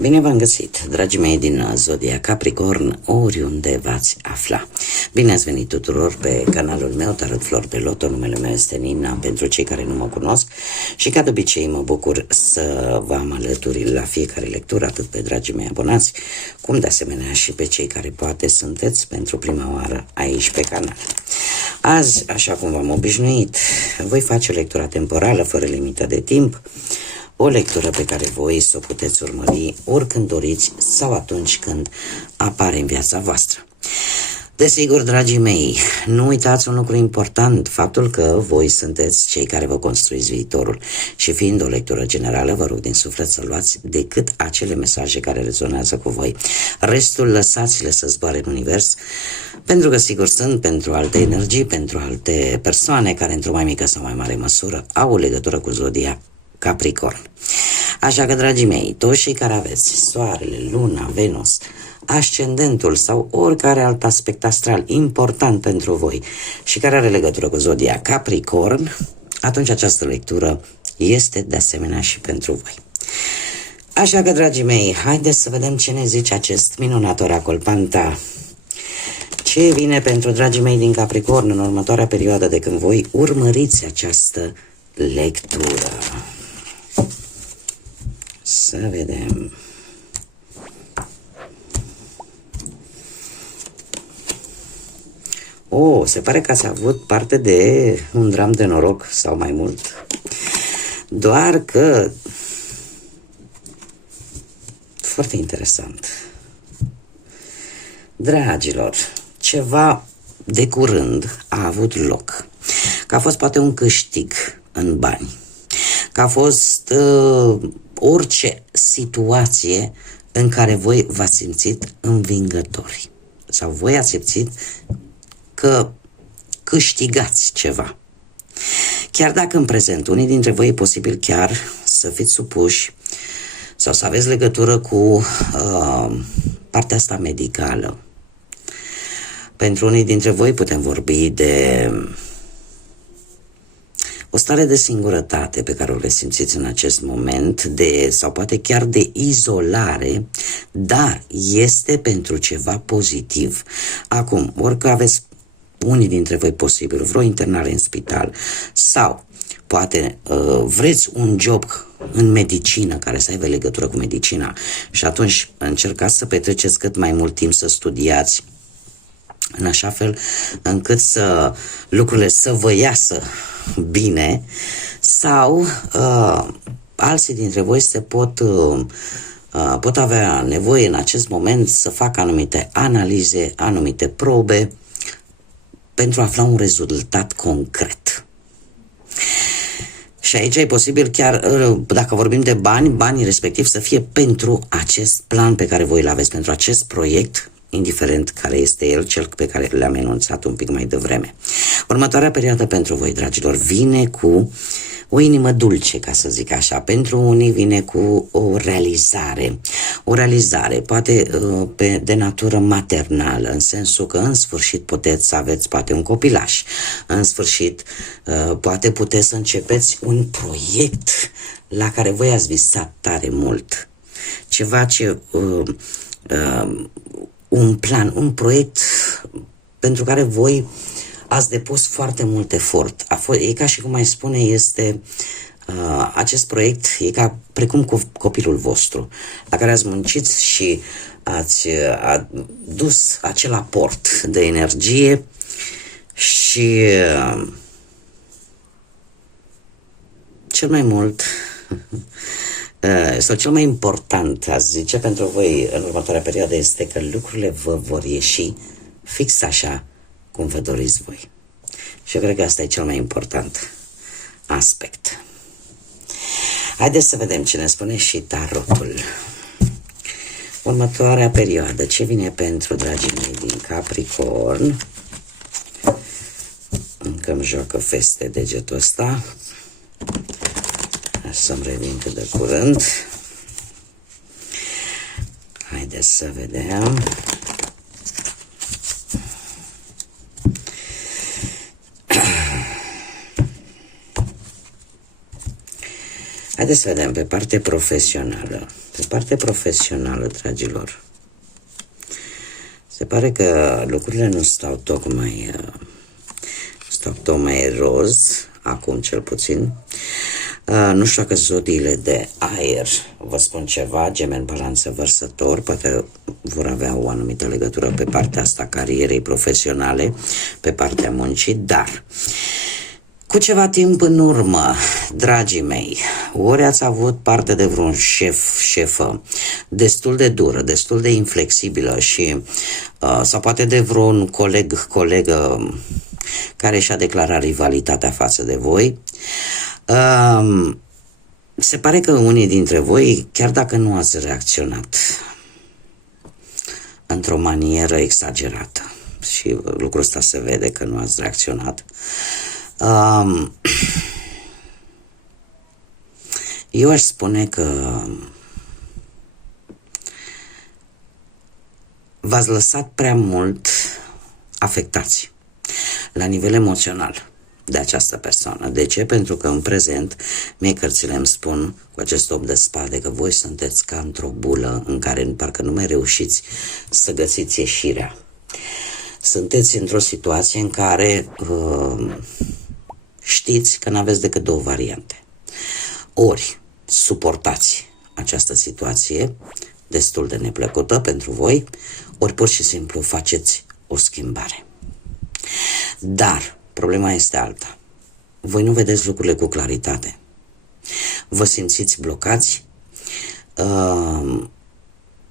Bine v-am găsit, dragii mei din Zodia Capricorn, oriunde v-ați afla. Bine ați venit tuturor pe canalul meu, Tarot Flor de Loto. Numele meu este Nina, pentru cei care nu mă cunosc. Și ca de obicei mă bucur să vă am alături la fiecare lectură, atât pe dragii mei abonați, cum de asemenea și pe cei care poate sunteți pentru prima oară aici pe canal. Azi, așa cum v-am obișnuit, voi face o lectură temporală, fără limită de timp. O lectură pe care voi să o puteți urmări oricând doriți sau atunci când apare în viața voastră. Desigur, dragii mei, nu uitați un lucru important, faptul că voi sunteți cei care vă construiți viitorul. Și fiind o lectură generală, vă rog din suflet să luați decât acele mesaje care rezonează cu voi. Restul lăsați-le să zboare în univers, pentru că sigur sunt pentru alte energii, pentru alte persoane care într-o mai mică sau mai mare măsură au o legătură cu Zodia Capricorn. Așa că, dragii mei, toți cei care aveți Soarele, Luna, Venus, Ascendentul sau oricare alt aspect astral important pentru voi și care are legătură cu Zodia Capricorn, atunci această lectură este de asemenea și pentru voi. Așa că, dragii mei, haideți să vedem ce ne zice acest minunat oracol Panta. Ce vine pentru dragii mei din Capricorn în următoarea perioadă de când voi urmăriți această lectură. Să vedem. Se pare că ați avut parte de un dram de noroc sau mai mult. Doar că foarte interesant. Dragilor, ceva de curând a avut loc. Că a fost poate un câștig în bani. Că a fost orice situație în care voi v-ați simțit învingători. Sau voi ați simțit că câștigați ceva. Chiar dacă în prezent unii dintre voi e posibil chiar să fiți supuși sau să aveți legătură cu partea asta medicală. Pentru unii dintre voi putem vorbi de o stare de singurătate pe care o resimțiți în acest moment, sau poate chiar de izolare, dar este pentru ceva pozitiv. Acum, orică aveți unii dintre voi posibil vreo internare în spital sau poate vreți un job în medicină care să aibă legătură cu medicina și atunci încercați să petreceți cât mai mult timp să studiați în așa fel încât lucrurile să vă iasă bine, sau alții dintre voi pot avea nevoie în acest moment să facă anumite analize, anumite probe pentru a afla un rezultat concret. Și aici e posibil chiar, dacă vorbim de banii respectiv să fie pentru acest plan pe care voi îl aveți, pentru acest proiect, indiferent care este el, cel pe care le-am enunțat un pic mai devreme. Următoarea perioadă pentru voi, dragilor, vine cu o inimă dulce, ca să zic așa. Pentru unii vine cu o realizare. O realizare, poate de natură maternală, în sensul că în sfârșit puteți să aveți poate un copilaș. În sfârșit, poate puteți să începeți un proiect la care voi ați visat tare mult. Ceva ce... un plan, un proiect pentru care voi ați depus foarte mult efort. E ca și cum mai spune, acest proiect e precum cu copilul vostru, la care ați muncit și ați adus acel aport de energie și cel mai mult sau cel mai important, aș zice, pentru voi în următoarea perioadă este că lucrurile vă vor ieși fix așa cum vă doriți voi. Și eu cred că asta e cel mai important aspect. Haideți să vedem ce ne spune și tarotul. Următoarea perioadă, ce vine pentru dragii mei din Capricorn? Încă îmi joacă feste degetul ăsta. Să-mi revin cât de curând. Haideți să vedem. Haideți să vedem pe partea profesională. Pe partea profesională, dragilor, se pare că lucrurile nu stau tocmai roz, acum cel puțin. Nu știu dacă zodiile de aer vă spun ceva, Gemeni, Balanță, Vărsător, poate vor avea o anumită legătură pe partea asta carierei profesionale, pe partea muncii, dar cu ceva timp în urmă, dragii mei, ori ați avut parte de vreun șefă destul de dură, destul de inflexibilă și sau poate de vreun colegă care și-a declarat rivalitatea față de voi. Se pare că unii dintre voi, chiar dacă nu ați reacționat într-o manieră exagerată, și lucrul ăsta se vede că nu ați reacționat, eu aș spune că v-ați lăsat prea mult afectați la nivel emoțional de această persoană. De ce? Pentru că în prezent mie cărțile îmi spun cu acest 8 de spade că voi sunteți ca într-o bulă în care parcă nu mai reușiți să găsiți ieșirea. Sunteți într-o situație în care știți că n-aveți decât două variante. Ori suportați această situație destul de neplăcută pentru voi, ori pur și simplu faceți o schimbare. Dar problema este alta. Voi nu vedeți lucrurile cu claritate. Vă simțiți blocați,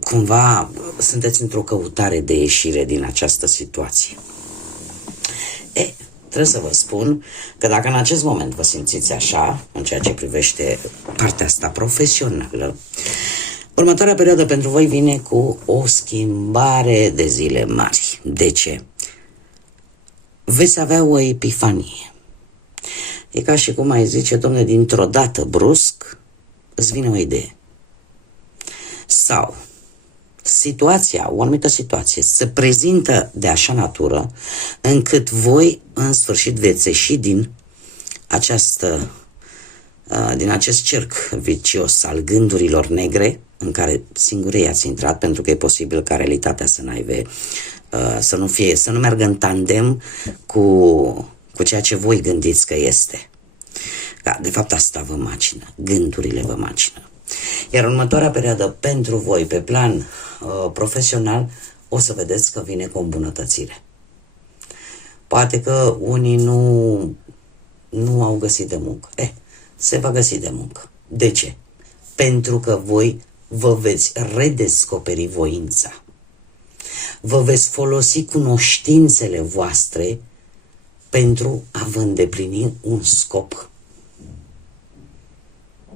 cumva sunteți într-o căutare de ieșire din această situație. Trebuie să vă spun că dacă în acest moment vă simțiți așa, în ceea ce privește partea asta profesională, următoarea perioadă pentru voi vine cu o schimbare de zile mari. De ce? Veți avea o epifanie. E ca și cum ai zice, domne, dintr-o dată, brusc, îți vine o idee. Sau o anumită situație se prezintă de așa natură încât voi în sfârșit veți ieși din acest cerc vicios al gândurilor negre în care singurei ați intrat, pentru că e posibil ca realitatea să nu meargă în tandem cu ceea ce voi gândiți că este. De fapt asta vă macină, gândurile vă macină. Iar următoarea perioadă pentru voi pe plan profesional o să vedeți că vine cu o îmbunătățire. Poate că unii nu au găsit de muncă. Se va găsi de muncă. De ce? Pentru că voi vă veți redescoperi voința. Vă veți folosi cunoștințele voastre pentru a vă îndeplini un scop.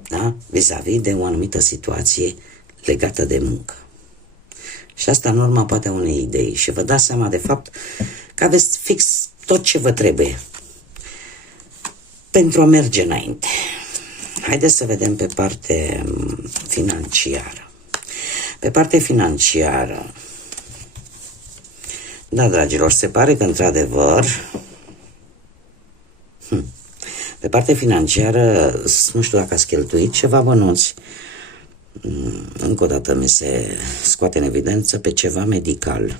Da? Vis-a-vis de o anumită situație legată de muncă. Și asta în urma poate unei idei. Și vă dați seama de fapt că aveți fix tot ce vă trebuie pentru a merge înainte. Haideți să vedem pe partea financiară. Pe partea financiară, da, dragilor, se pare că într-adevăr pe partea financiară, nu știu dacă ați cheltuit ceva bănuți. Încă o dată mi se scoate în evidență pe ceva medical.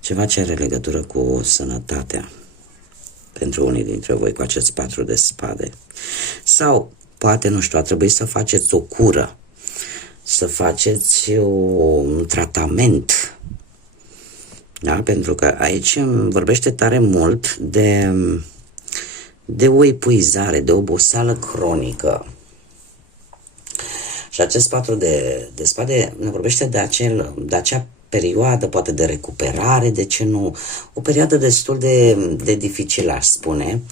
Ceva ce are legătură cu sănătatea. Pentru unii dintre voi cu acest 4 de spade. Sau, poate, nu știu, a trebuit să faceți o cură. Să faceți un tratament. Da? Pentru că aici vorbește tare mult de o epuizare, de oboseală cronică. Și acest 4 de spade ne vorbește de acea perioadă, poate de recuperare, de ce nu, o perioadă destul de dificilă, aș spune.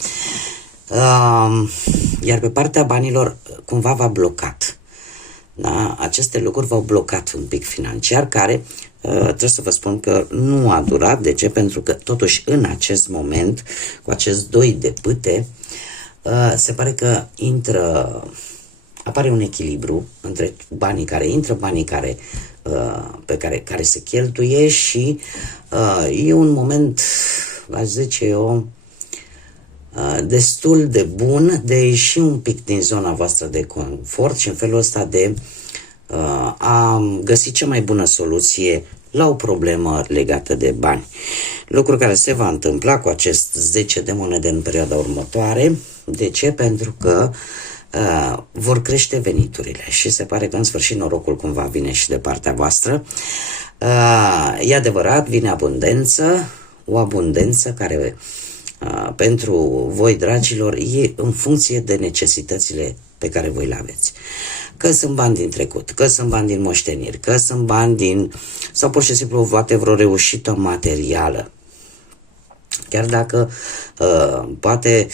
Iar pe partea banilor, cumva v-a blocat. Da? Aceste lucruri v-au blocat un pic financiar, care trebuie să vă spun că nu a durat. De ce? Pentru că totuși în acest moment, cu acest 2 de pâte, se pare că apare un echilibru între banii care intră, banii care se cheltuie și e un moment, aș zice eu, destul de bun de a ieși un pic din zona voastră de confort și în felul ăsta de a găsi cea mai bună soluție la o problemă legată de bani. Lucru care se va întâmpla cu acest 10 de monede în perioada următoare. De ce? Pentru că vor crește veniturile și se pare că în sfârșit norocul cumva vine și de partea voastră. E adevărat, vine abundență, o abundență care pentru voi, dragilor, e în funcție de necesitățile pe care voi le aveți. Că sunt bani din trecut, că sunt bani din moșteniri, că sunt bani din... sau pur și simplu poate vreo reușită materială. Chiar dacă poate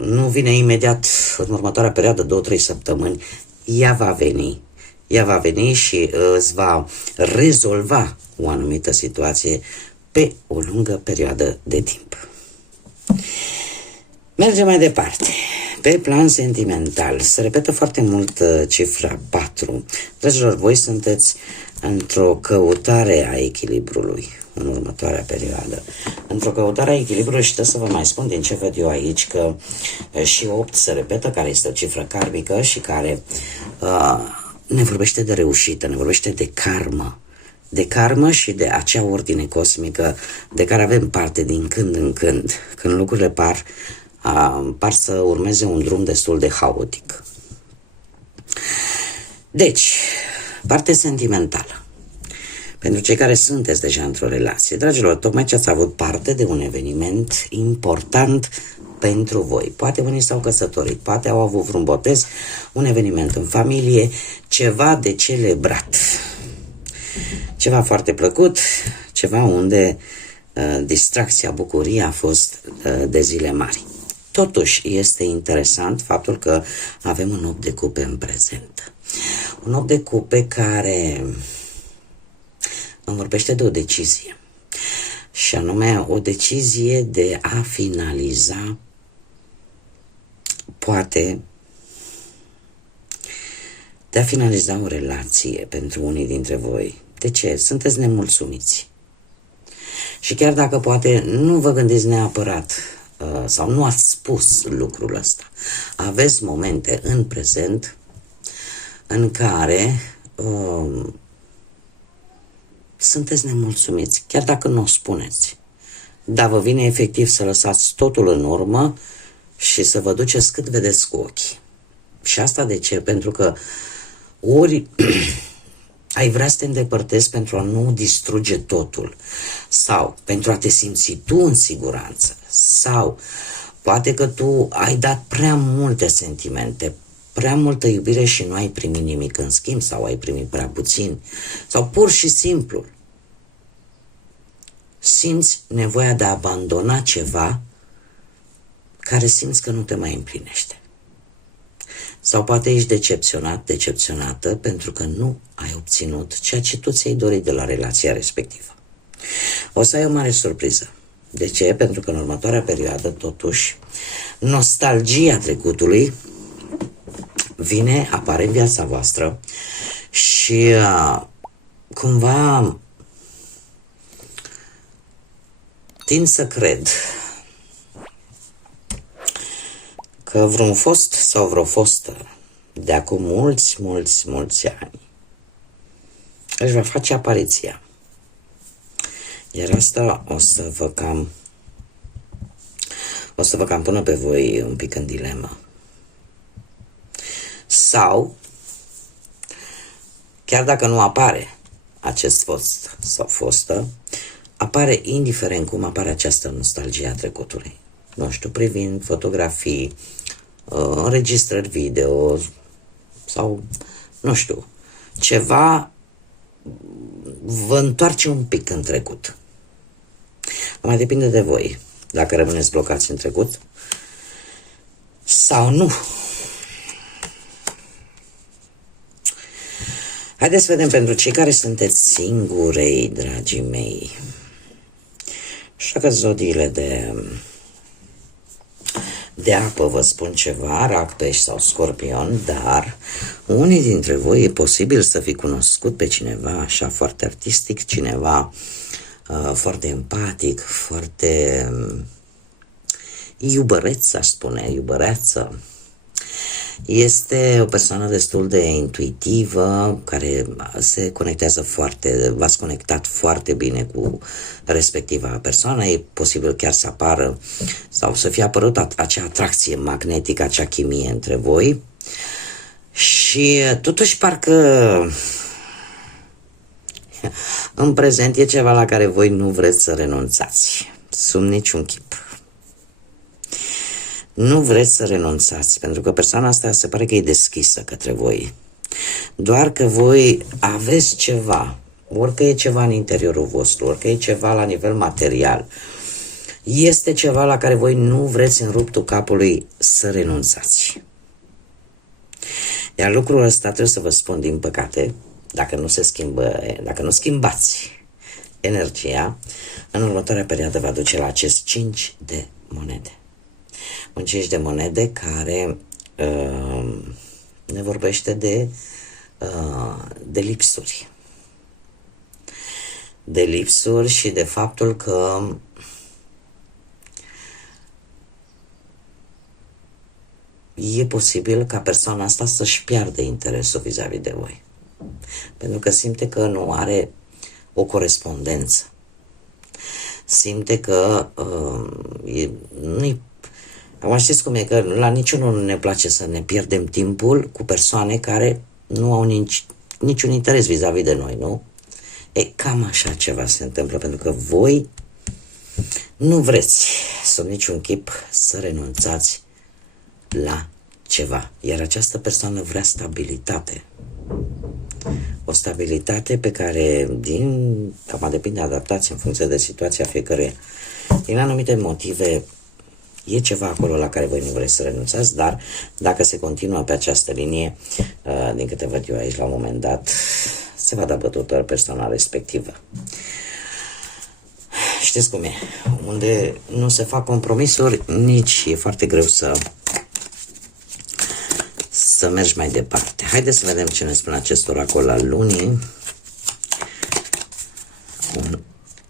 nu vine imediat în următoarea perioadă, 2-3 săptămâni, ea va veni. Ea va veni și îți va rezolva o anumită situație pe o lungă perioadă de timp. Mergem mai departe. Pe plan sentimental, se repetă foarte mult cifra 4. Dragilor, voi sunteți într-o căutare a echilibrului în următoarea perioadă. Într-o căutare a echilibrului și trebuie să vă mai spun din ce văd eu aici că și 8 se repetă, care este o cifră karmică și care ne vorbește de reușită, ne vorbește de karmă. De karmă și de acea ordine cosmică de care avem parte din când în când, când lucrurile par să urmeze un drum destul de haotic. Deci, parte sentimentală. Pentru cei care sunteți deja într-o relație, dragilor, tocmai ce ați avut parte de un eveniment important pentru voi. Poate unii s-au căsătorit, poate au avut vreun botez, un eveniment în familie, ceva de celebrat. Ceva foarte plăcut, ceva unde distracția, bucuria a fost de zile mari. Totuși, este interesant faptul că avem un 8 de cupe în prezent. Un 8 de cupe care îmi vorbește de o decizie. Și anume o decizie de a finaliza, poate, de a finaliza o relație pentru unii dintre voi. De ce? Sunteți nemulțumiți. Și chiar dacă poate nu vă gândiți neapărat sau nu ați spus lucrul ăsta, aveți momente în prezent în care sunteți nemulțumiți, chiar dacă nu o spuneți. Dar vă vine efectiv să lăsați totul în urmă și să vă duceți cât vedeți cu ochii. Și asta de ce? Pentru că ori ai vrea să te îndepărtezi pentru a nu distruge totul, sau pentru a te simți tu în siguranță, sau poate că tu ai dat prea multe sentimente, prea multă iubire și nu ai primit nimic în schimb, sau ai primit prea puțin, sau pur și simplu simți nevoia de a abandona ceva care simți că nu te mai împlinește. Sau poate ești decepționat, decepționată pentru că nu ai obținut ceea ce tu ți-ai dorit de la relația respectivă. O să ai o mare surpriză. De ce? Pentru că în următoarea perioadă, totuși, nostalgia trecutului apare în viața voastră și cumva tind să cred că vreun fost sau vreo fostă de acum mulți ani își va face apariția. Iar asta o să vă cam pună pe voi un pic în dilemă. Sau, chiar dacă nu apare acest fost sau fostă, apare indiferent cum apare această nostalgie a trecutului. Nu știu, privind fotografii, înregistrări video sau, nu știu, ceva vă întoarce un pic în trecut. Mai depinde de voi, dacă rămâneți blocați în trecut sau nu. Haideți să vedem pentru cei care sunteți singurei, dragii mei. Așa că zodiile de apă vă spun ceva, Rac, Pești sau Scorpion, dar unii dintre voi e posibil să fi cunoscut pe cineva așa foarte artistic, cineva foarte empatic, foarte iubăreț, aș spune, iubăreață, Este o persoană destul de intuitivă, care se conectează v-ați conectat foarte bine cu respectiva persoană, e posibil chiar să apară sau să fie apărut acea atracție magnetică, acea chimie între voi și totuși parcă în prezent e ceva la care voi nu vreți să renunțați, sub niciun chip. Nu vreți să renunțați, pentru că persoana asta se pare că e deschisă către voi. Doar că voi aveți ceva, orică e ceva în interiorul vostru, orică e ceva la nivel material, este ceva la care voi nu vreți în ruptul capului să renunțați. Iar lucrul ăsta trebuie să vă spun, din păcate, dacă nu se schimbă, dacă nu schimbați energia, în următoarea perioadă va duce la acest 5 de monede. Un 5 de monede care ne vorbește de lipsuri. De lipsuri și de faptul că e posibil ca persoana asta să-și piardă interesul vis-a-vis de voi. Pentru că simte că nu are o corespondență. Simte că nu-i... Acum știți cum e, că la niciunul nu ne place să ne pierdem timpul cu persoane care nu au niciun interes vis-a-vis de noi, nu? E, cam așa ceva se întâmplă, pentru că voi nu vreți sub niciun chip să renunțați la ceva. Iar această persoană vrea stabilitate. O stabilitate pe care, acum depinde de adaptație în funcție de situația fiecăruia, din anumite motive, e ceva acolo la care voi nu vreți să renunțați, dar dacă se continuă pe această linie, din câte văd eu aici, la un moment dat, se va da bătută persoana respectivă. Știți cum e? Unde nu se fac compromisuri, nici e foarte greu să mergi mai departe. Haideți să vedem ce ne spune acest oracol al lunii. Un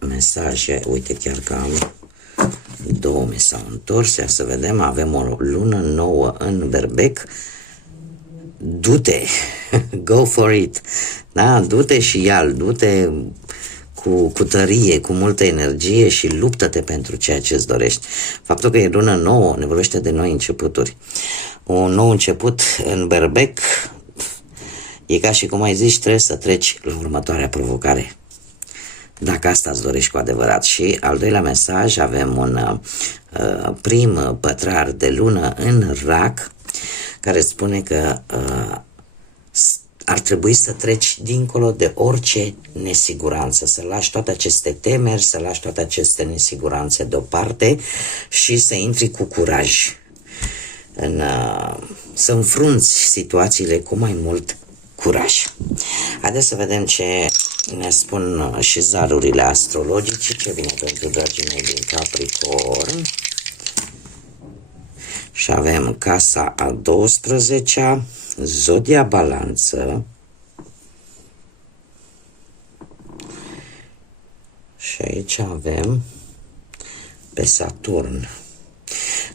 mesaj, uite, chiar că am două mi s-au întors, ia să vedem, avem o lună nouă în Berbec. Du-te, go for it, da, du-te și ia-l, du-te cu tărie, cu multă energie și luptă-te pentru ceea ce îți dorești. Faptul că e lună nouă ne vorbește de noi începuturi. Un nou început în Berbec e ca și cum ai zis, trebuie să treci la următoarea provocare, dacă asta îți dorești cu adevărat. Și al doilea mesaj, avem un prim pătrar de lună în Rac, care spune că ar trebui să treci dincolo de orice nesiguranță, să lași toate aceste temeri, să lași toate aceste nesiguranțe deoparte și să intri cu curaj, să înfrunți situațiile cu mai mult curaj. Haideți să vedem ce ne spun și zarurile astrologice, ce vine pentru dragii mei din Capricorn. Și avem casa a 12-a, Zodia Balanță, și aici avem pe Saturn.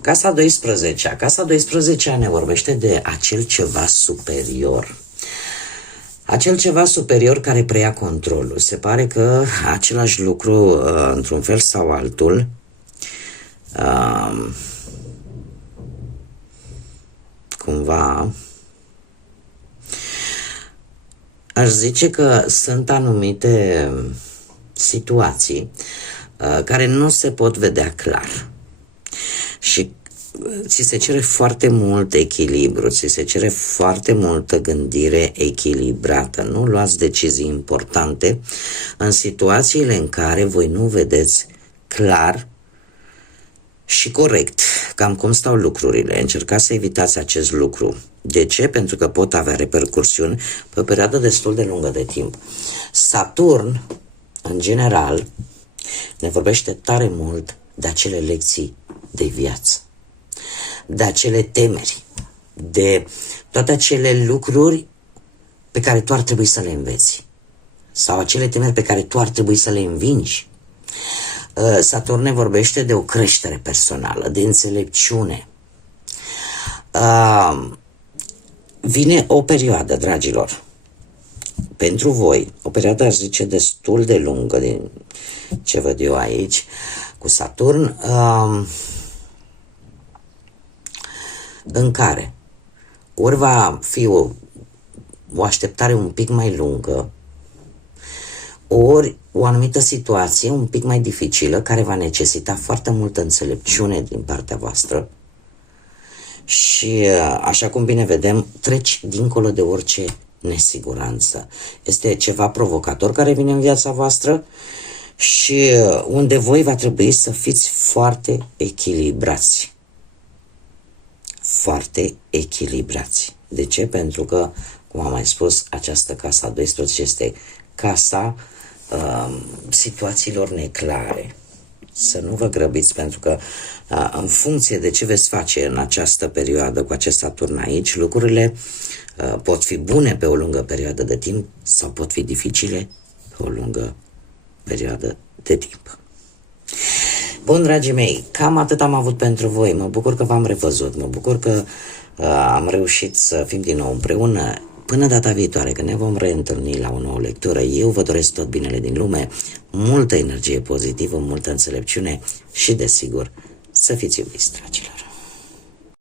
Casa 12-a. Casa 12-a ne vorbește de acel ceva superior. Acel ceva superior care preia controlul. Se pare că același lucru, într-un fel sau altul, cumva, aș zice că sunt anumite situații care nu se pot vedea clar. Și ți se cere foarte mult echilibru, ți se cere foarte multă gândire echilibrată. Nu luați decizii importante în situațiile în care voi nu vedeți clar și corect cam cum stau lucrurile. Încercați să evitați acest lucru. De ce? Pentru că pot avea repercursiuni pe o perioadă destul de lungă de timp. Saturn, în general, ne vorbește tare mult de acele lecții de viață, de acele temeri, de toate acele lucruri pe care tu ar trebui să le înveți, sau acele temeri pe care tu ar trebui să le învingi. Saturn ne vorbește de o creștere personală, de înțelepciune. vine o perioadă, dragilor, pentru voi, o perioadă, aș zice, destul de lungă, din ce văd eu aici, cu Saturn, în care ori va fi o așteptare un pic mai lungă, ori o anumită situație un pic mai dificilă, care va necesita foarte multă înțelepciune din partea voastră și, așa cum bine vedem, treci dincolo de orice nesiguranță. Este ceva provocator care vine în viața voastră și unde voi va trebui să fiți foarte echilibrați. Foarte echilibrați. De ce? Pentru că, cum am mai spus, această casa a 12 este casa situațiilor neclare. Să nu vă grăbiți, pentru că în funcție de ce veți face în această perioadă cu acest Saturn aici, lucrurile pot fi bune pe o lungă perioadă de timp sau pot fi dificile pe o lungă perioadă de timp. Bun, dragii mei, cam atât am avut pentru voi. Mă bucur că v-am revăzut, mă bucur că am reușit să fim din nou împreună. Până data viitoare, când ne vom reîntâlni la o nouă lectură, eu vă doresc tot binele din lume, multă energie pozitivă, multă înțelepciune și, desigur, să fiți iubiți, dragilor.